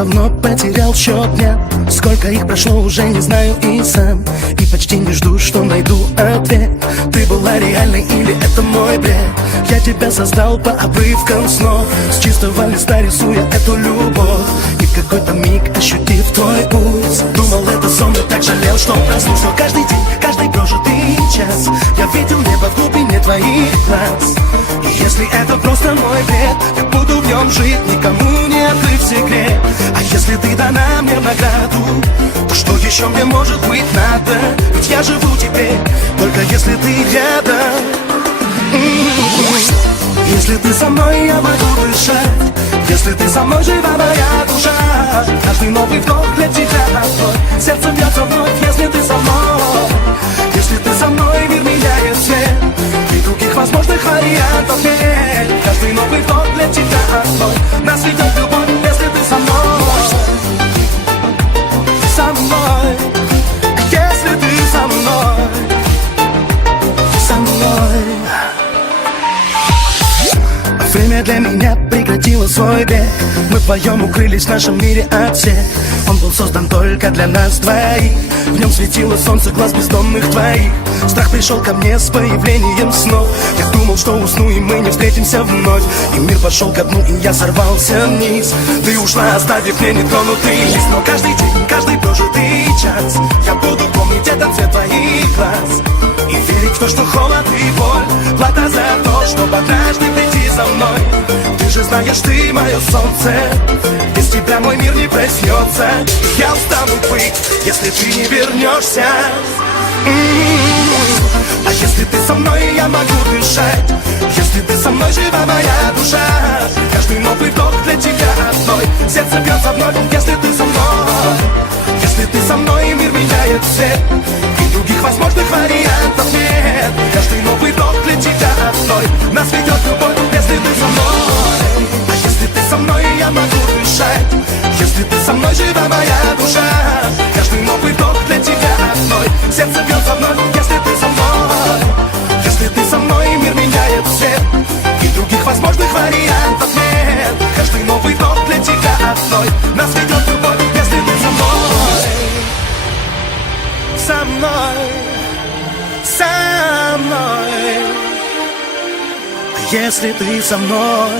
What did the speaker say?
давно потерял счет дня. Сколько их прошло, уже не знаю и сам. И почти не жду, что найду ответ. Ты была реальной или это мой бред? Я тебя создал по обрывкам снов, с чистого листа рисуя эту любовь. И в какой-то миг, ощутив твой пульс, думал, это сон, и так жалел, что проснулся. Каждый день, каждый прожитый час я видел небо в глубине твоих глаз. И если это просто мой бред, я буду в нем жить, никому не открыв секрет. А если ты дана мне в награду, то что еще мне может быть надо? Ведь я живу теперь, только если ты рядом. Если ты со мной, я могу дышать. Если ты со мной, жива моя душа. Каждый новый вдох для тебя твой. Сердце бьется вновь, если ты со мной. Если ты со мной, мир меняет цвет. И других возможных вариантов нет. Каждый новый вдох для тебя твой. Нас ведет любовь, если ты со мной. Со мной. Если ты со мной. Со мной. Время для меня прекратило свой бег. Мы вдвоем укрылись в нашем мире от всех. Он был создан только для нас двоих. В нем светило солнце глаз бездомных твоих. Страх пришел ко мне с появлением снов. Я думал, что усну и мы не встретимся вновь. И мир пошел ко дну, и я сорвался вниз. Ты ушла, оставив мне нетронутый лист. Но каждый день, каждый прожитый час я буду помнить этот цвет твоих глаз. И верить в то, что холод и боль плата за то, чтобы однажды прийти за мной. Ты же знаешь, ты мое солнце. Без тебя мой мир не проснется. Я устану быть, если ты не вернешься. А если ты со мной, я могу дышать. Если ты со мной, жива моя душа. Каждый новый вдох для тебя одной. Сердце бьется вновь, если ты со мной. Если ты со мной, мир меняет цвет. И других возможных вариантов нет. Каждый новый вдох для тебя одной. Нас ведет любовь, если ты со мной. А если ты со мной, я могу дышать. Если ты со мной, жива моя душа. Каждый новый вдох для тебя одной. Сердце бьется вновь, если ты со мной. Если ты со мной, мир меняет цвет. И других возможных вариантов нет. Каждый новый вдох для тебя одной. Нас ведет любовь, если ты со мной. Со мной. Со мной. Если ты со мной.